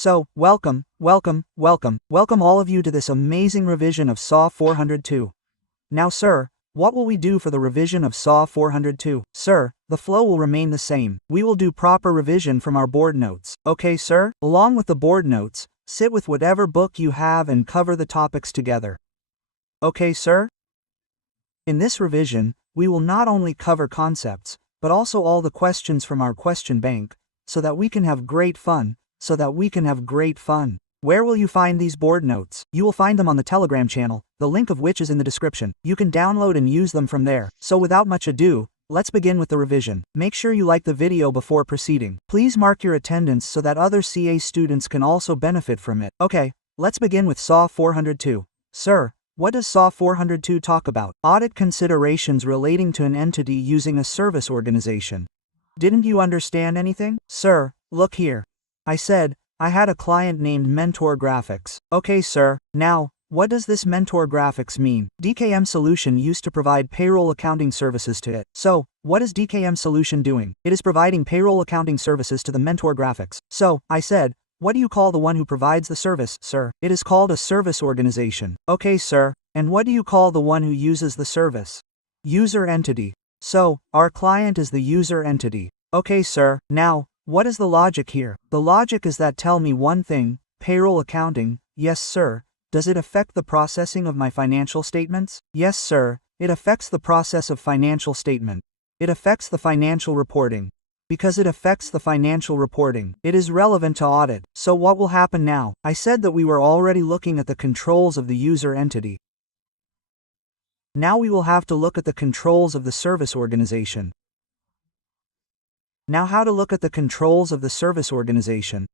So, welcome all of you to this amazing revision of SAW 402. Now sir, what will we do for the revision of SAW 402? Sir, the flow will remain the same. We will do proper revision from our board notes. Okay sir? Along with the board notes, sit with whatever book you have and cover the topics together. Okay sir? In this revision, we will not only cover concepts, but also all the questions from our question bank, so that we can have great fun. Where will you find these board notes? You will find them on the Telegram channel, the link of which is in the description. You can download and use them from there. So without much ado, let's begin with the revision. Make sure you like the video before proceeding. Please mark your attendance so that other CA students can also benefit from it. Okay, let's begin with SAW 402. Sir, what does SAW 402 talk about? Audit considerations relating to an entity using a service organization. Didn't you understand anything? Sir, look here. I said, I had a client named Mentor Graphics. Okay sir, now, what does this Mentor Graphics mean? DKM Solution used to provide payroll accounting services to it. So, what is DKM Solution doing? It is providing payroll accounting services to the Mentor Graphics. So, I said, what do you call the one who provides the service, sir? It is called a service organization. Okay sir, and what do you call the one who uses the service? User entity. So, our client is the user entity. Okay sir, now, what is the logic here? The logic is that tell me one thing, payroll accounting, yes sir. Does it affect the processing of my financial statements? Yes sir, it affects the process of financial statement. It affects the financial reporting. Because it affects the financial reporting, it is relevant to audit. So what will happen now? I said that we were already looking at the controls of the user entity. Now we will have to look at the controls of the service organization. Now how to look at the controls of the service organization.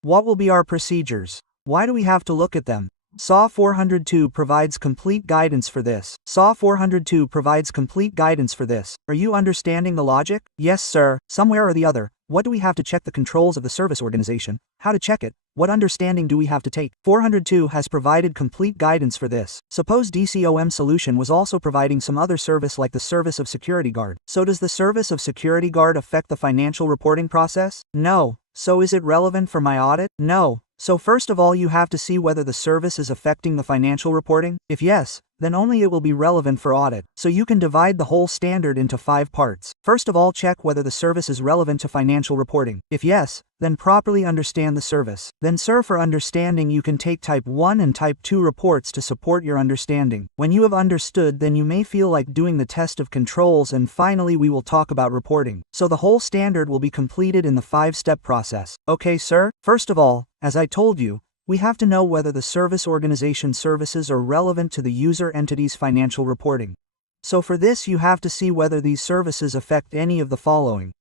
What will be our procedures? Why do we have to look at them? SAW 402 provides complete guidance for this. SAW 402 provides complete guidance for this. Are you understanding the logic? Yes sir, somewhere or the other. What do we have to check the controls of the service organization? How to check it? What understanding do we have to take? 402 has provided complete guidance for this. Suppose DCOM Solution was also providing some other service like the service of security guard. So does the service of security guard affect the financial reporting process? No. So is it relevant for my audit? No. So first of all you have to see whether the service is affecting the financial reporting. If yes, then only it will be relevant for audit. So you can divide the whole standard into 5 parts. First of all, check whether the service is relevant to financial reporting. If yes, then properly understand the service. Then sir, for understanding you can take type 1 and type 2 reports to support your understanding. When you have understood, then you may feel like doing the test of controls, and finally we will talk about reporting. So the whole standard will be completed in the 5-step process. Okay sir? First of all, as I told you, we have to know whether the service organization services are relevant to the user entity's financial reporting. So for this you have to see whether these services affect any of the following.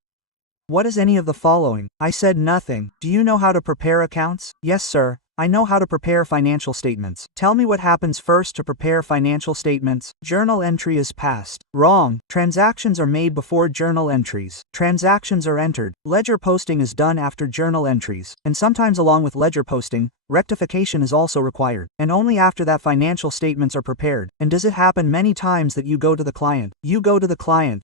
What is any of the following? I said nothing. Do you know how to prepare accounts? Yes sir, I know how to prepare financial statements. Tell me what happens first to prepare financial statements. Journal entry is passed. Wrong. Transactions are made before journal entries. Transactions are entered. Ledger posting is done after journal entries. And sometimes along with ledger posting, rectification is also required. And only after that financial statements are prepared. And does it happen many times that you go to the client? You go to the client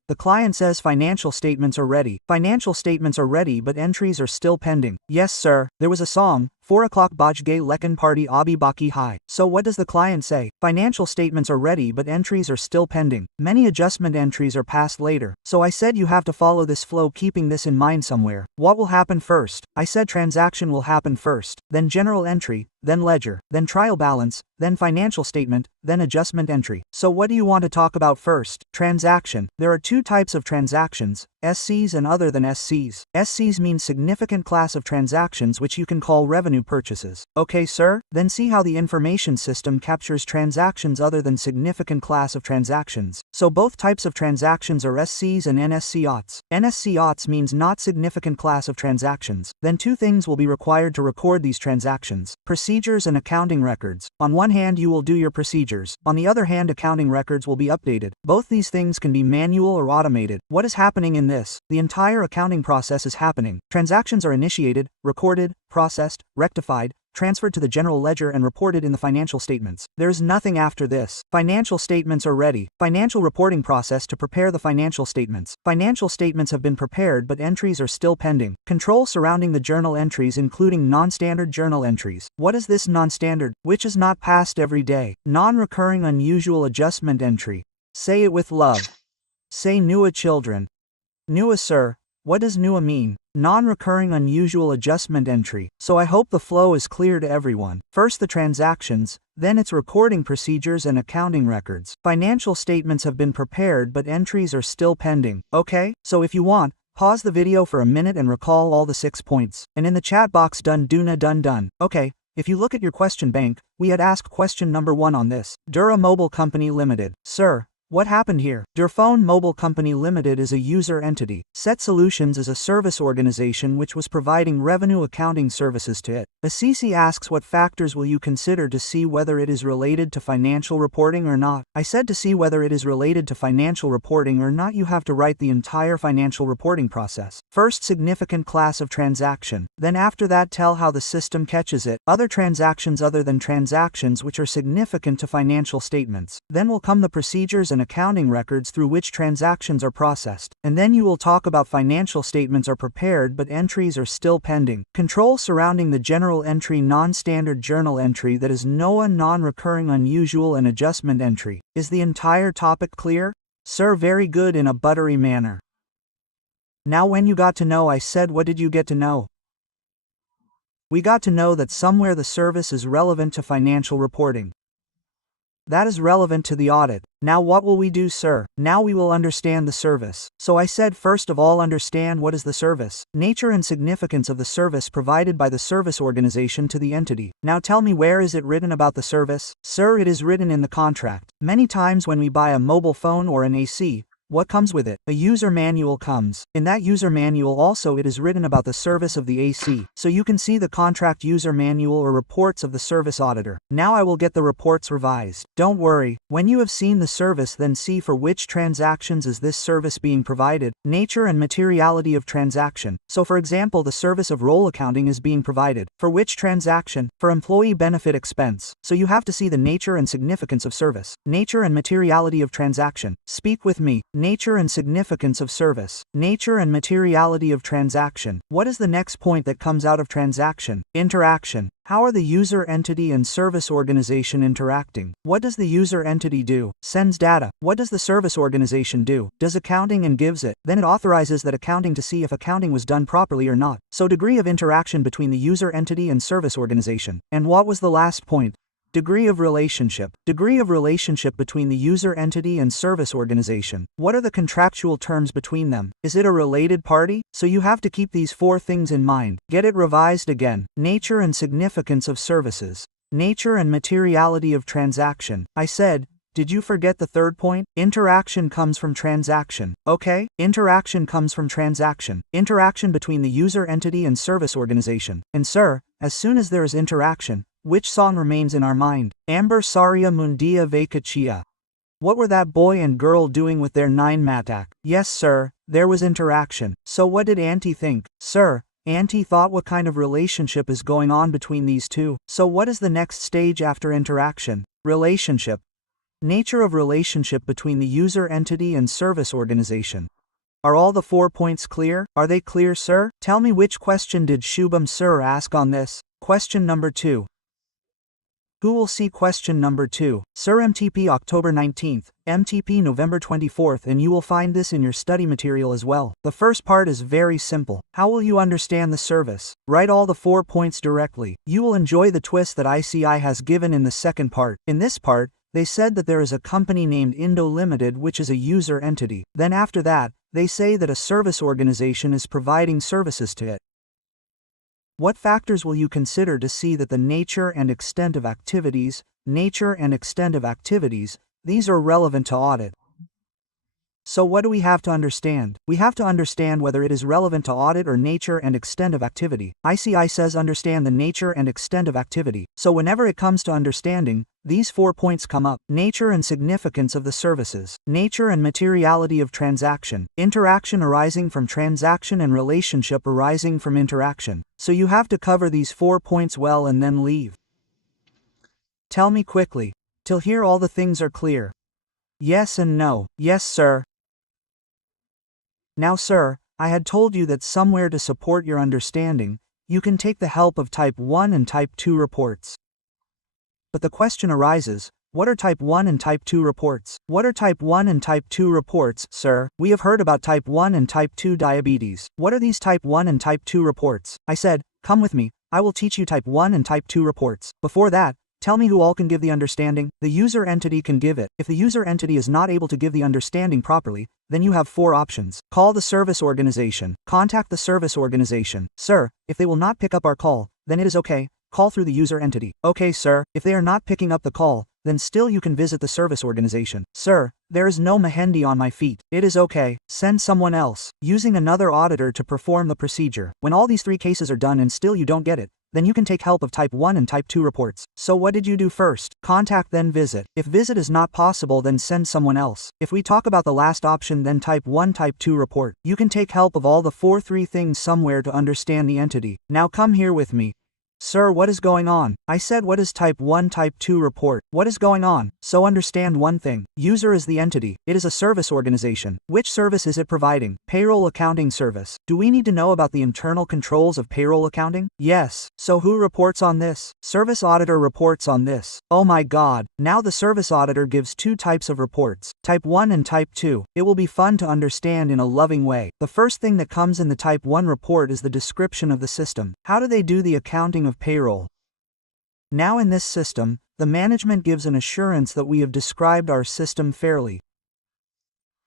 says financial statements are ready. Financial statements are ready but entries are still pending. Yes sir, there was a song, 4 o'clock Bajge Lekin Party Abi Baki High. So what does the client say? Financial statements are ready but entries are still pending. Many adjustment entries are passed later. So I said you have to follow this flow, keeping this in mind somewhere. What will happen first? I said transaction will happen first, then general entry, then ledger, then trial balance, then financial statement, then adjustment entry. So what do you want to talk about first? Transaction. There are 2 types of transactions, SCs and other than SCs. SCs means significant class of transactions, which you can call revenue purchases. Okay sir? Then see how the information system captures transactions other than significant class of transactions. So both types of transactions are SCs and NSC aughts. NSC aughts means not significant class of transactions. Then 2 things will be required to record these transactions. Procedures and accounting records. On one hand you will do your procedures. On the other hand accounting records will be updated. Both these things can be manual or automated. What is happening in this? The entire accounting process is happening. Transactions are initiated, recorded, processed, rectified, transferred to the general ledger and reported in the financial statements. There's nothing after this. Financial statements are ready. Financial reporting process to prepare the financial statements. Financial statements have been prepared but entries are still pending. Control surrounding the journal entries including non-standard journal entries. What is this non-standard, which is not passed every day? Non-recurring unusual adjustment entry. Say it with love. Say NUA children. NUA sir. What does NUA mean? Non-recurring unusual adjustment entry. So I hope the flow is clear to everyone. First the transactions, then its reporting procedures and accounting records. Financial statements have been prepared but entries are still pending. Okay? So if you want, pause the video for a minute and recall all the 6 points. And in the chat box done. Okay, if you look at your question bank, we had asked question number 1 on this. Dura Mobile Company Limited. Sir, what happened here? Durphone Mobile Company Limited is a user entity. Set Solutions is a service organization which was providing revenue accounting services to it. Assisi asks what factors will you consider to see whether it is related to financial reporting or not. I said to see whether it is related to financial reporting or not you have to write the entire financial reporting process. First significant class of transaction. Then after that tell how the system catches it. Other transactions other than transactions which are significant to financial statements. Then will come the procedures and accounting records through which transactions are processed. And then you will talk about financial statements are prepared but entries are still pending. Control surrounding the general entry non-standard journal entry that is NOA non-recurring unusual and adjustment entry. Is the entire topic clear? Sir, very good in a buttery manner. Now when you got to know I said what did you get to know? We got to know that somewhere the service is relevant to financial reporting. That is relevant to the audit. Now what will we do, sir? Now we will understand the service. So I said first of all understand what is the service, nature and significance of the service provided by the service organization to the entity. Now tell me where is it written about the service? Sir, it is written in the contract. Many times when we buy a mobile phone or an AC, what comes with it? A user manual comes. In that user manual also it is written about the service of the AC. So you can see the contract user manual or reports of the service auditor. Now I will get the reports revised. Don't worry, when you have seen the service then see for which transactions is this service being provided, nature and materiality of transaction. So for example the service of roll accounting is being provided. For which transaction? For employee benefit expense. So you have to see the nature and significance of service. Nature and materiality of transaction. Speak with me. Nature and significance of service. Nature and materiality of transaction. What is the next point that comes out of transaction? Interaction. How are the user entity and service organization interacting? What does the user entity do? Sends data. What does the service organization do? Does accounting and gives it. Then it authorizes that accounting to see if accounting was done properly or not. So degree of interaction between the user entity and service organization. And what was the last point? Degree of relationship. Degree of relationship between the user entity and service organization. What are the contractual terms between them? Is it a related party? So you have to keep these 4 things in mind. Get it revised again. Nature and significance of services. Nature and materiality of transaction. I said, did you forget the 3rd point? Interaction comes from transaction. Okay? Interaction comes from transaction. Interaction between the user entity and service organization. And sir, as soon as there is interaction, which song remains in our mind? Amber Saria Mundia Vacachia. What were that boy and girl doing with their 9 matak? Yes sir, there was interaction. So what did Auntie think? Sir, Auntie thought what kind of relationship is going on between these two. So what is the next stage after interaction? Relationship. Nature of relationship between the user entity and service organization. Are all the 4 points clear? Are they clear, sir? Tell me which question did Shubham sir ask on this? Question number 2. Who will see question number 2? Sir, MTP October 19th, MTP November 24th, and you will find this in your study material as well. The first part is very simple. How will you understand the service? Write all the 4 points directly. You will enjoy the twist that ICI has given in the second part. In this part, they said that there is a company named Indo Limited which is a user entity. Then after that, they say that a service organization is providing services to it. What factors will you consider to see that the nature and extent of activities, these are relevant to audit? So what do we have to understand? We have to understand whether it is relevant to audit or nature and extent of activity. ICI says understand the nature and extent of activity. So whenever it comes to understanding, these 4 points come up. Nature and significance of the services. Nature and materiality of transaction. Interaction arising from transaction and relationship arising from interaction. So you have to cover these 4 points well and then leave. Tell me quickly. Till here all the things are clear. Yes and no. Yes, sir. Now, sir, I had told you that somewhere to support your understanding, you can take the help of Type 1 and Type 2 reports. But the question arises, what are Type 1 and Type 2 reports? What are Type 1 and Type 2 reports, sir? We have heard about Type 1 and Type 2 diabetes. What are these Type 1 and Type 2 reports? I said, come with me, I will teach you Type 1 and Type 2 reports. Before that, tell me who all can give the understanding. The user entity can give it. If the user entity is not able to give the understanding properly, then you have 4 options. Call the service organization. Contact the service organization. Sir, if they will not pick up our call, then it is okay. Call through the user entity. Okay, sir. If they are not picking up the call, then still you can visit the service organization. Sir, there is no mehendi on my feet. It is okay. Send someone else. Using another auditor to perform the procedure. When all these 3 cases are done and still you don't get it, then you can take help of Type 1 and Type 2 reports. So what did you do first? Contact then visit. If visit is not possible, then send someone else. If we talk about the last option, then Type 1 Type 2 report. You can take help of all the 3 things somewhere to understand the entity. Now come here with me. Sir, what is going on? I said what is Type 1 Type 2 report? What is going on? So understand one thing. User is the entity. It is a service organization. Which service is it providing? Payroll accounting service. Do we need to know about the internal controls of payroll accounting? Yes. So who reports on this? Service auditor reports on this. Oh my God. Now the service auditor gives 2 types of reports. Type 1 and Type 2. It will be fun to understand in a loving way. The first thing that comes in the Type 1 report is the description of the system. How do they do the accounting of payroll? Now in this system, the management gives an assurance that we have described our system fairly.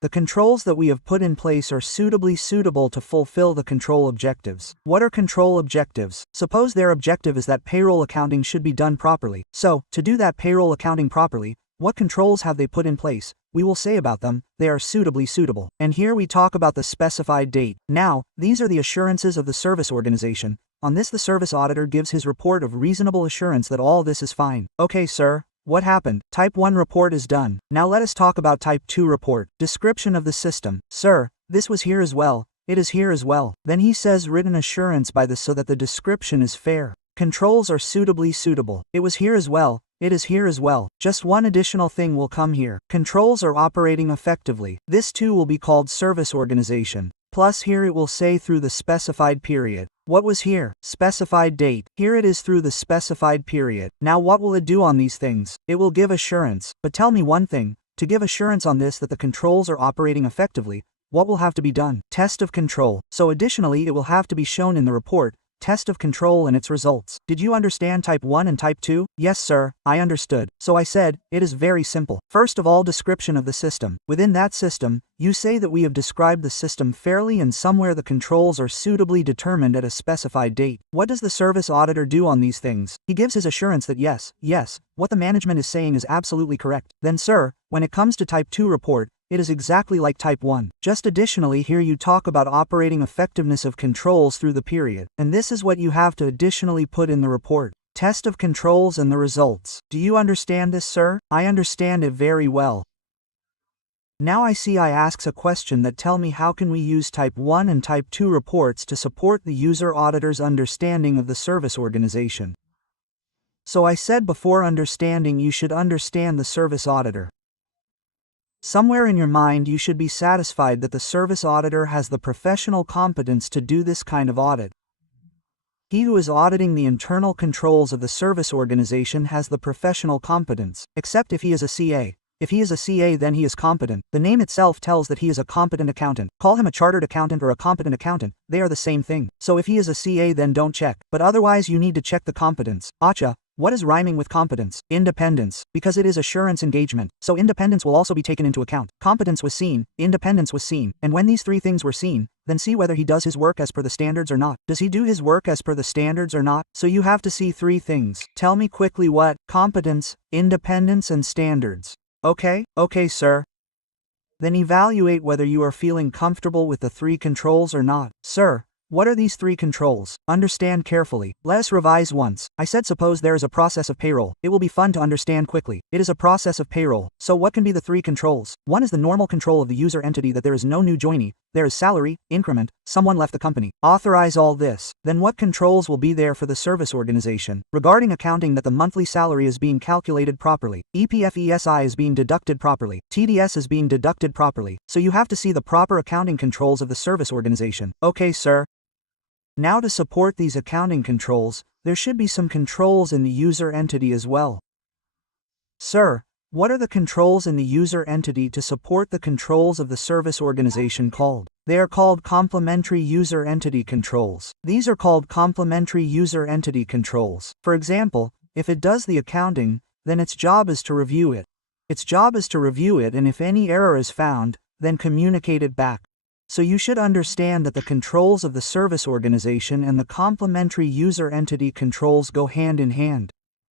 The controls that we have put in place are suitable to fulfill the control objectives. What are control objectives? Suppose their objective is that payroll accounting should be done properly. So, to do that payroll accounting properly, what controls have they put in place? We will say about them, they are suitable. And here we talk about the specified date. Now, these are the assurances of the service organization. On this the service auditor gives his report of reasonable assurance that all this is fine. Okay, sir. What happened? Type 1 report is done. Now let us talk about Type 2 report. Description of the system. Sir, this was here as well. It is here as well. Then he says written assurance by this so that the description is fair. Controls are suitable. It was here as well. It is here as well. Just one additional thing will come here. Controls are operating effectively. This too will be called service organization. Plus here it will say through the specified period. What was here? Specified date. Here it is through the specified period. Now what will it do on these things? It will give assurance. But tell me one thing. To give assurance on this that the controls are operating effectively, what will have to be done? Test of control. So additionally it will have to be shown in the report. Test of control and its results. Did you understand Type 1 and Type 2? Yes, sir, I understood. So I said, it is very simple. First of all, description of the system. Within that system, you say that we have described the system fairly and somewhere the controls are suitably determined at a specified date. What does the service auditor do on these things? He gives his assurance that yes, what the management is saying is absolutely correct. Then sir, when it comes to Type 2 report, it is exactly like Type 1. Just additionally here you talk about operating effectiveness of controls through the period. And this is what you have to additionally put in the report. Test of controls and the results. Do you understand this, sir? I understand it very well. Now I asks a question that tell me how can we use Type 1 and Type 2 reports to support the user auditor's understanding of the service organization. So I said before understanding you should understand the service auditor. Somewhere in your mind you should be satisfied that the service auditor has the professional competence to do this kind of audit. He who is auditing the internal controls of the service organization has the professional competence, except if he is a CA. If he is a CA then he is competent. The name itself tells that he is a competent accountant. Call him a chartered accountant or a competent accountant, they are the same thing. So if he is a CA then don't check, but otherwise you need to check the competence. Acha. What is rhyming with competence? Independence, because it is assurance engagement, so independence will also be taken into account. Competence was seen, independence was seen, and when these 3 things were seen, then see whether he does his work as per the standards or not. Does he do his work as per the standards or not? So you have to see 3 things. Tell me quickly what? Competence, independence and standards. Okay, sir. Then evaluate whether you are feeling comfortable with the 3 controls or not. Sir, what are these 3 controls? Understand carefully. Let us revise once. I said suppose there is a process of payroll. It will be fun to understand quickly. It is a process of payroll. So what can be the 3 controls? 1 is the normal control of the user entity that there is no new joinee. There is salary, increment, someone left the company. Authorize all this. Then what controls will be there for the service organization? Regarding accounting, that the monthly salary is being calculated properly. EPFESI is being deducted properly. TDS is being deducted properly. So you have to see the proper accounting controls of the service organization. Okay, sir. Now to support these accounting controls, there should be some controls in the user entity as well. Sir, what are the controls in the user entity to support the controls of the service organization called? They are called complementary user entity controls. These are called complementary user entity controls. For example, if it does the accounting, then its job is to review it. Its job is to review it, and if any error is found, then communicate it back. So you should understand that the controls of the service organization and the complementary user entity controls go hand in hand.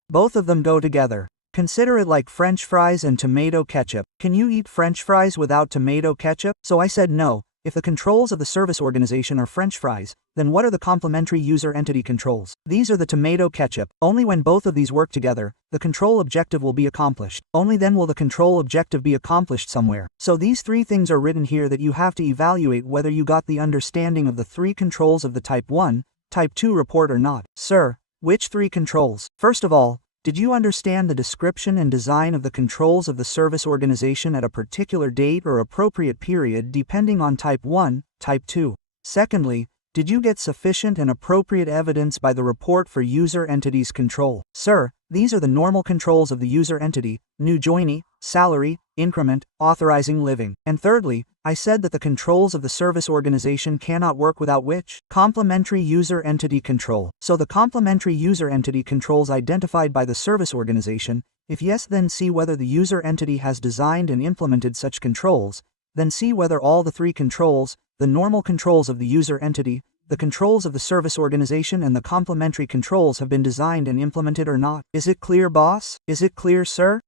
Both of them go together. Consider it like French fries and tomato ketchup. Can you eat French fries without tomato ketchup? So I said no. If the controls of the service organization are French fries, then what are the complementary user entity controls? These are the tomato ketchup. Only when both of these work together, the control objective will be accomplished. Only then will the control objective be accomplished somewhere. So these 3 things are written here that you have to evaluate whether you got the understanding of the 3 controls of the Type 1, Type 2 report or not. Sir, which 3 controls? First of all, did you understand the description and design of the controls of the service organization at a particular date or appropriate period depending on Type 1, Type 2? Secondly, did you get sufficient and appropriate evidence by the report for user entities control? Sir, these are the normal controls of the user entity: new joinee, salary, increment, authorizing living. And thirdly, I said that the controls of the service organization cannot work without which? Complementary user entity control. So the complementary user entity controls identified by the service organization, if yes, then see whether the user entity has designed and implemented such controls, then see whether all the 3 controls, the normal controls of the user entity, the controls of the service organization and the complementary controls have been designed and implemented or not. Is it clear, boss? Is it clear, sir?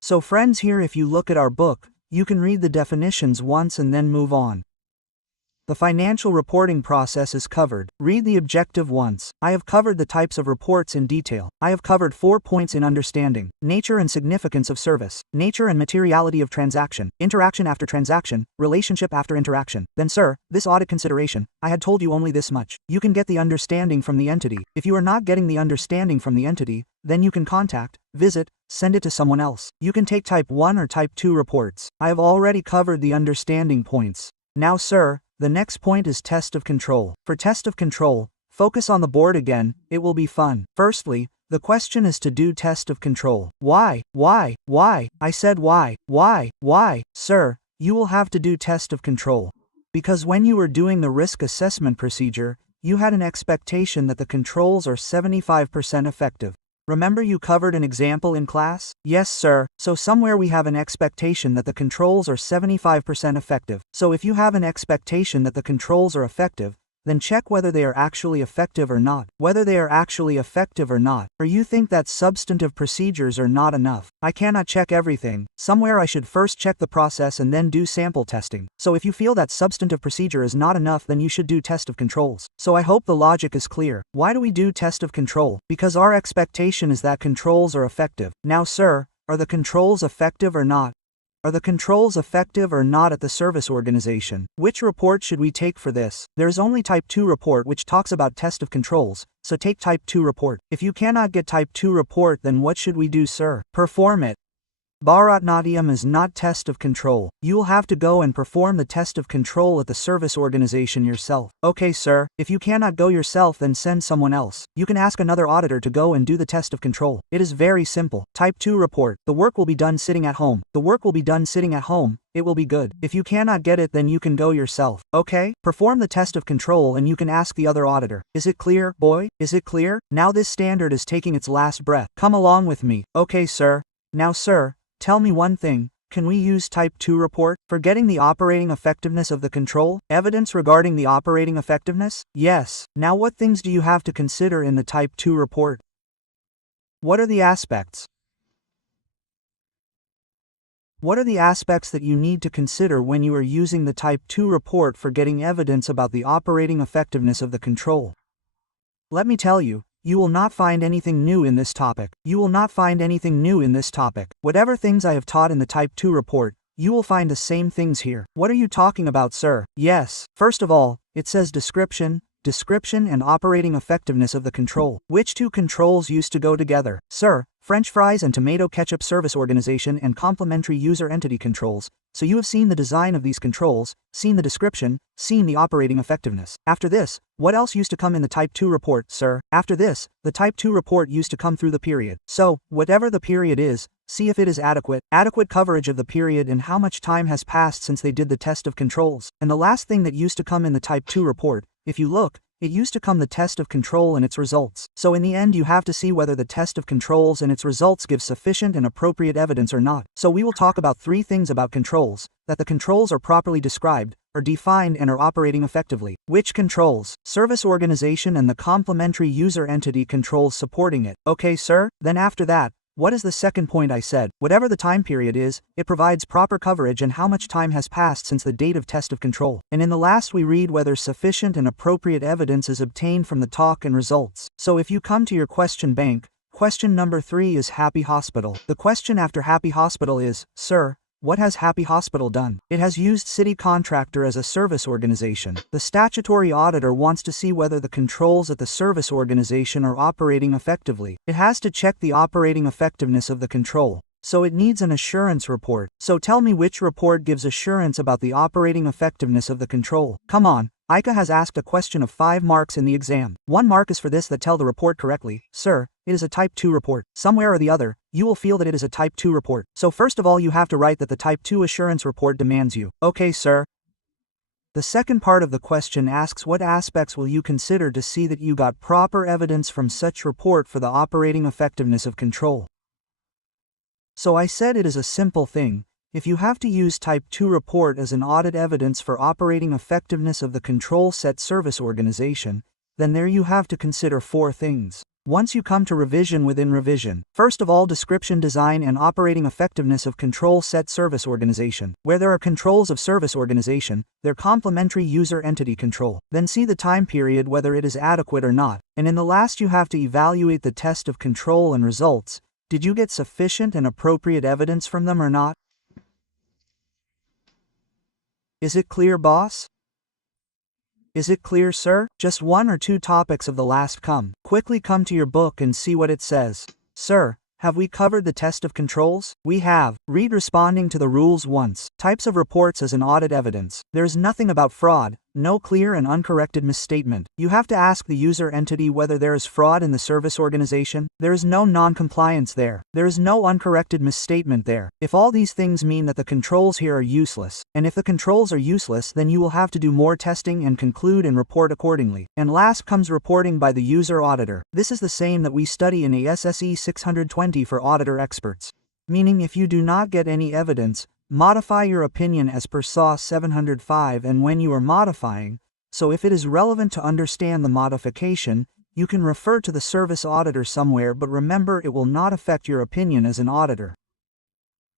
So friends, here if you look at our book, you can read the definitions once and then move on. The financial reporting process is covered. Read the objective once. I have covered the types of reports in detail. I have covered 4 points in understanding: nature and significance of service, nature and materiality of transaction, interaction after transaction, relationship after interaction. Then sir, this audit consideration, I had told you only this much. You can get the understanding from the entity. If you are not getting the understanding from the entity, then you can contact, visit, send it to someone else. You can take Type 1 or Type 2 reports. I have already covered the understanding points. Now sir, the next point is test of control. For test of control, focus on the board again, it will be fun. Firstly, the question is to do test of control. Why? I said why? Sir, you will have to do test of control. Because when you were doing the risk assessment procedure, you had an expectation that the controls are 75% effective. Remember you covered an example in class? Yes, sir. So somewhere we have an expectation that the controls are 75% effective. So if you have an expectation that the controls are effective, then check whether they are actually effective or not. Whether they are actually effective or not. Or you think that substantive procedures are not enough. I cannot check everything. Somewhere I should first check the process and then do sample testing. So if you feel that substantive procedure is not enough, then you should do test of controls. So I hope the logic is clear. Why do we do test of control? Because our expectation is that controls are effective. Now sir, are the controls effective or not? Are the controls effective or not at the service organization? Which report should we take for this? There is only Type 2 report which talks about test of controls, so take Type 2 report. If you cannot get Type 2 report, then what should we do, sir? Perform it. Bharatnatyam is not test of control. You will have to go and perform the test of control at the service organization yourself. Okay sir, if you cannot go yourself, then send someone else. You can ask another auditor to go and do the test of control. It is very simple. Type 2 report. The work will be done sitting at home. The work will be done sitting at home. It will be good. If you cannot get it, then you can go yourself. Okay? Perform the test of control and you can ask the other auditor. Is it clear, boy? Is it clear? Now this standard is taking its last breath. Come along with me. Okay sir. Now sir, tell me one thing, can we use Type 2 report for getting the operating effectiveness of the control? Evidence regarding the operating effectiveness? Yes. Now what things do you have to consider in the Type 2 report? What are the aspects? What are the aspects that you need to consider when you are using the Type 2 report for getting evidence about the operating effectiveness of the control? Let me tell you, you will not find anything new in this topic. You will not find anything new in this topic. Whatever things I have taught in the Type 2 report, you will find the same things here. What are you talking about, sir? Yes, first of all, it says description and operating effectiveness of the control. Which two controls used to go together? Sir, French fries and tomato ketchup service organization and complementary user entity controls. So you have seen the design of these controls, seen the description, seen the operating effectiveness. After this, what else used to come in the Type 2 report, sir? After this, the Type 2 report used to come through the period. So, whatever the period is, see if it is adequate coverage of the period and how much time has passed since they did the test of controls. And the last thing that used to come in the Type 2 report, if you look, it used to come the test of control and its results. So in the end you have to see whether the test of controls and its results give sufficient and appropriate evidence or not. So we will talk about 3 things about controls: that the controls are properly described, are defined and are operating effectively. Which controls? Service organization and the complementary user entity controls supporting it. Okay, sir? Then after that, what is the second point I said? Whatever the time period is, it provides proper coverage and how much time has passed since the date of test of control. And in the last we read whether sufficient and appropriate evidence is obtained from the talk and results. So if you come to your question bank, question number 3 is Happy Hospital. The question after Happy Hospital is, sir, what has Happy Hospital done? It has used city contractor as a service organization. The statutory auditor wants to see whether the controls at the service organization are operating effectively. It has to check the operating effectiveness of the control. So it needs an assurance report. So tell me which report gives assurance about the operating effectiveness of the control. Come on. Ika has asked a question of 5 marks in the exam. 1 mark is for this that tell the report correctly. Sir, it is a Type 2 report. Somewhere or the other, you will feel that it is a Type 2 report. So first of all you have to write that the Type 2 assurance report demands you. Okay, sir. The second part of the question asks what aspects will you consider to see that you got proper evidence from such report for the operating effectiveness of control. So I said it is a simple thing. If you have to use Type 2 report as an audit evidence for operating effectiveness of the control set service organization, then there you have to consider 4 things. Once you come to revision within revision, first of all description, design and operating effectiveness of control set service organization. Where there are controls of service organization, they're complementary user entity control. Then see the time period whether it is adequate or not. And in the last you have to evaluate the test of control and results. Did you get sufficient and appropriate evidence from them or not? Is it clear, boss? Is it clear, sir? Just 1 or 2 topics of the last come. Quickly come to your book and see what it says. Sir, have we covered the test of controls? We have. Read responding to the rules once. Types of reports as an audit evidence. There's nothing about fraud, no clear and uncorrected misstatement. You have to ask the user entity whether there is fraud in the service organization. There is no non-compliance there. There is no uncorrected misstatement there. If all these things mean that the controls here are useless, and if the controls are useless then you will have to do more testing and conclude and report accordingly. And last comes reporting by the user auditor. This is the same that we study in ASSE 620 for auditor experts. Meaning if you do not get any evidence, modify your opinion as per SAW 705 and when you are modifying, so if it is relevant to understand the modification, you can refer to the service auditor somewhere, but remember it will not affect your opinion as an auditor.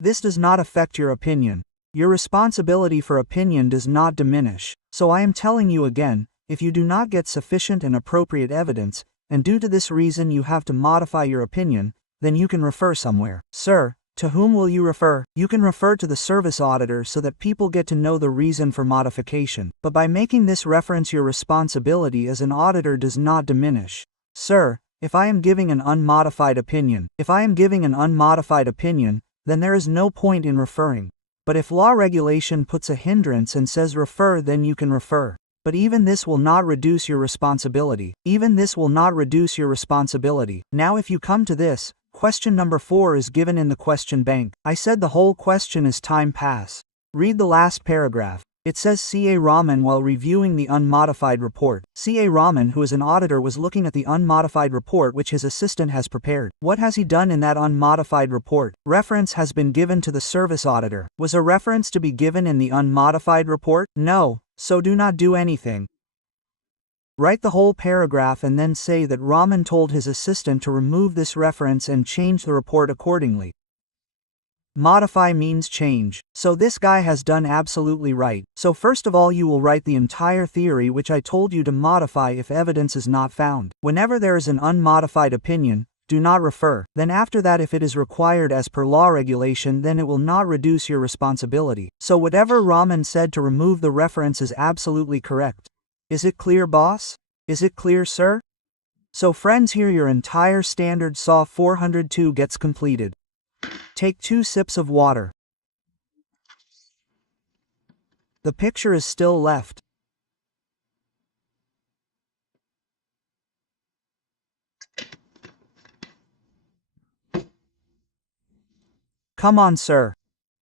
This does not affect your opinion. Your responsibility for opinion does not diminish. So I am telling you again, if you do not get sufficient and appropriate evidence, and due to this reason you have to modify your opinion, then you can refer somewhere. Sir, to whom will you refer? You can refer to the service auditor so that people get to know the reason for modification. But by making this reference your responsibility as an auditor does not diminish. Sir, if I am giving an unmodified opinion, then there is no point in referring. But if law regulation puts a hindrance and says refer, then you can refer. But even this will not reduce your responsibility. Now if you come to this, question number 4 is given in the question bank. I said the whole question is time pass. Read the last paragraph. It says C.A. Raman while reviewing the unmodified report. C.A. Raman, who is an auditor, was looking at the unmodified report which his assistant has prepared. What has he done in that unmodified report? Reference has been given to the service auditor. Was a reference to be given in the unmodified report? No, so do not do anything. Write the whole paragraph and then say that Raman told his assistant to remove this reference and change the report accordingly. Modify means change. So this guy has done absolutely right. So first of all you will write the entire theory which I told you to modify if evidence is not found. Whenever there is an unmodified opinion, do not refer. Then after that if it is required as per law regulation then it will not reduce your responsibility. So whatever Raman said to remove the reference is absolutely correct. Is it clear, boss? Is it clear, sir? So friends, here your entire standard SAW 402 gets completed. Take 2 sips of water. The picture is still left. Come on, sir.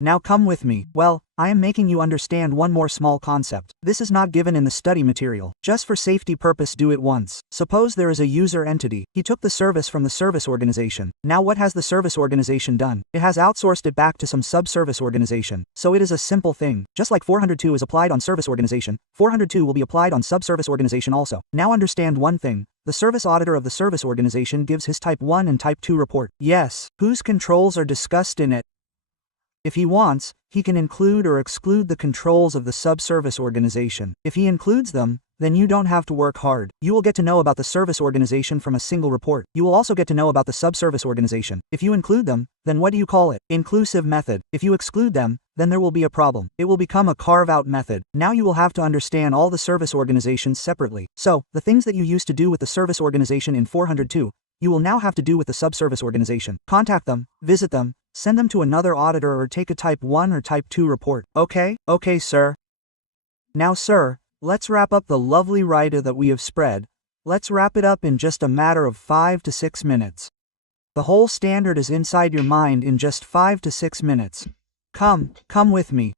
Now come with me. Well, I am making you understand one more small concept. This is not given in the study material. Just for safety purpose do it once. Suppose there is a user entity. He took the service from the service organization. Now what has the service organization done? It has outsourced it back to some sub-service organization. So it is a simple thing. Just like 402 is applied on service organization, 402 will be applied on sub-service organization also. Now understand one thing. The service auditor of the service organization gives his type 1 and type 2 report. Yes, whose controls are discussed in it? If he wants, he can include or exclude the controls of the sub-service organization. If he includes them, then you don't have to work hard. You will get to know about the service organization from a single report. You will also get to know about the sub-service organization. If you include them, then what do you call it? Inclusive method. If you exclude them, then there will be a problem. It will become a carve-out method. Now you will have to understand all the service organizations separately. So, the things that you used to do with the service organization in 402, you will now have to do with the sub-service organization. Contact them, visit them, send them to another auditor or take a type 1 or type 2 report. Okay? Okay, sir. Now, sir, let's wrap up the lovely writer that we have spread. Let's wrap it up in just a matter of 5 to 6 minutes. The whole standard is inside your mind in just 5 to 6 minutes. Come with me.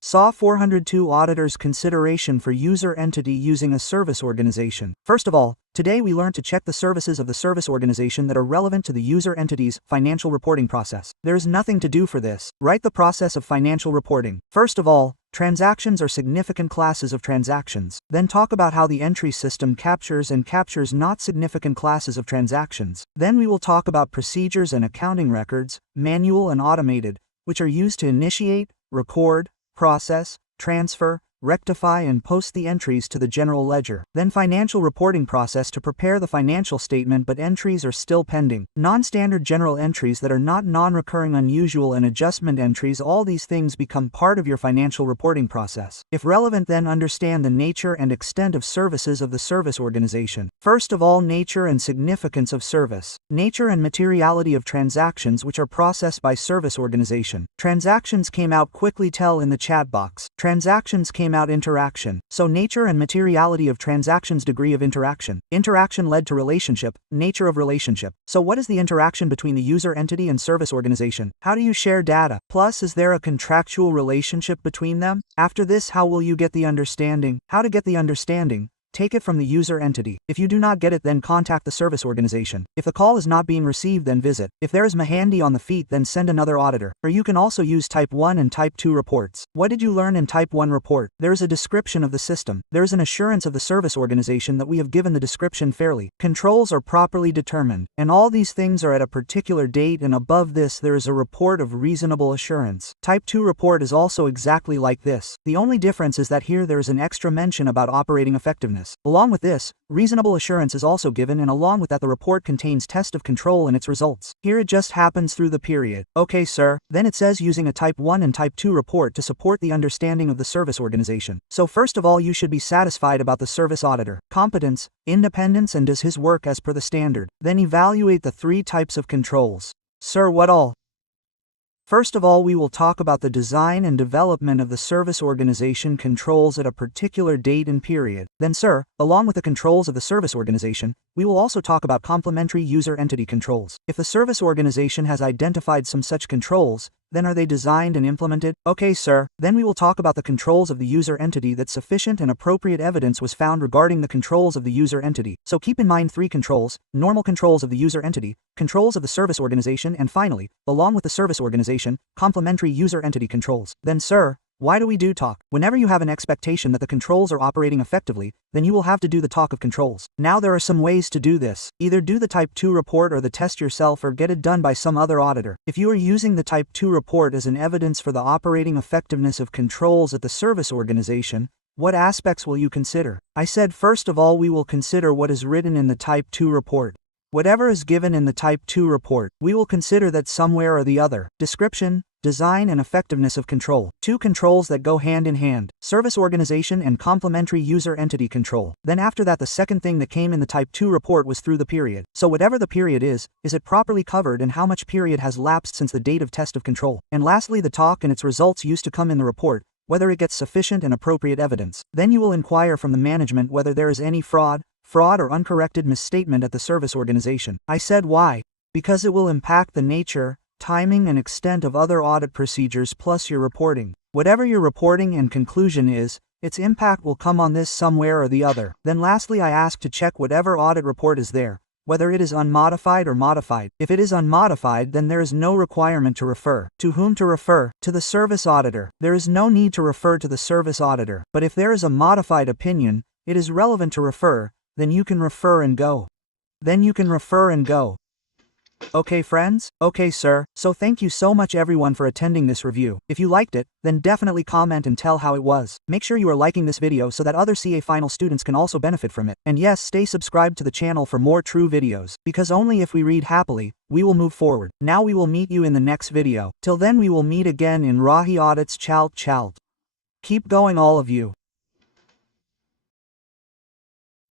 SAW 402 Auditor's Consideration for User Entity Using a Service Organization. First of all, today we learned to check the services of the service organization that are relevant to the user entity's financial reporting process. There is nothing to do for this. Write the process of financial reporting. First of all, transactions are significant classes of transactions. Then talk about how the entry system captures and captures not significant classes of transactions. Then we will talk about procedures and accounting records, manual and automated, which are used to initiate, record, process, transfer, rectify and post the entries to the general ledger. Then financial reporting process to prepare the financial statement but entries are still pending. Non-standard general entries that are not non-recurring, unusual and adjustment entries, all these things become part of your financial reporting process. If relevant, then understand the nature and extent of services of the service organization. First of all, nature and significance of service. Nature and materiality of transactions which are processed by service organization. Transactions came out, quickly tell in the chat box. Transactions came out, interaction. So nature and materiality of transactions, degree of interaction. Interaction led to relationship, nature of relationship. So what is the interaction between the user entity and service organization? How do you share data? Plus, is there a contractual relationship between them? After this, how will you get the understanding? How to get the understanding? Take it from the user entity. If you do not get it, then contact the service organization. If the call is not being received, then visit. If there is Mahandi on the feet, then send another auditor. Or you can also use type 1 and type 2 reports. What did you learn in type 1 report? There is a description of the system. There is an assurance of the service organization that we have given the description fairly. Controls are properly determined. And all these things are at a particular date, and above this there is a report of reasonable assurance. Type 2 report is also exactly like this. The only difference is that here there is an extra mention about operating effectiveness. Along with this, reasonable assurance is also given, and along with that the report contains test of control and its results. Here it just happens through the period. Okay, sir. Then it says using a type 1 and type 2 report to support the understanding of the service organization. So first of all, you should be satisfied about the service auditor, competence, independence, and does his work as per the standard. Then evaluate the 3 types of controls. Sir, what all? First of all, we will talk about the design and development of the service organization controls at a particular date and period. Then, sir, along with the controls of the service organization, we will also talk about complementary user entity controls. If the service organization has identified some such controls, then are they designed and implemented? Okay, sir. Then we will talk about the controls of the user entity that sufficient and appropriate evidence was found regarding the controls of the user entity. So keep in mind 3 controls: normal controls of the user entity, controls of the service organization, and finally, along with the service organization, complementary user entity controls. Then, sir, Why do we do talk? Whenever you have an expectation that the controls are operating effectively, then you will have to do the talk of controls. Now there are some ways to do this. Either do the Type 2 report or the test yourself or get it done by some other auditor. If you are using the Type 2 report as an evidence for the operating effectiveness of controls at the service organization, what aspects will you consider? I said first of all we will consider what is written in the Type 2 report. Whatever is given in the Type 2 report, we will consider that somewhere or the other. Description, design and effectiveness of control. Two controls that go hand in hand, service organization and complementary user entity control. Then after that the second thing that came in the Type 2 report was through the period. So whatever the period is it properly covered and how much period has lapsed since the date of test of control. And lastly the talk and its results used to come in the report, whether it gets sufficient and appropriate evidence. Then you will inquire from the management whether there is any fraud or uncorrected misstatement at the service organization. I said why? Because it will impact the nature, timing and extent of other audit procedures plus your reporting. Whatever your reporting and conclusion is, its impact will come on this somewhere or the other. Then lastly I ask to check whatever audit report is there, whether it is unmodified or modified. If it is unmodified then there is no requirement to refer. To whom to refer? To the service auditor. There is no need to refer to the service auditor. But if there is a modified opinion, it is relevant to refer, then you can refer and go. Okay friends? Okay sir, so thank you so much everyone for attending this review. If you liked it, then definitely comment and tell how it was. Make sure you are liking this video so that other CA final students can also benefit from it. And yes, stay subscribed to the channel for more true videos, because only if we read happily, we will move forward. Now we will meet you in the next video. Till then we will meet again in Rahi Audits. Chalt. Keep going all of you.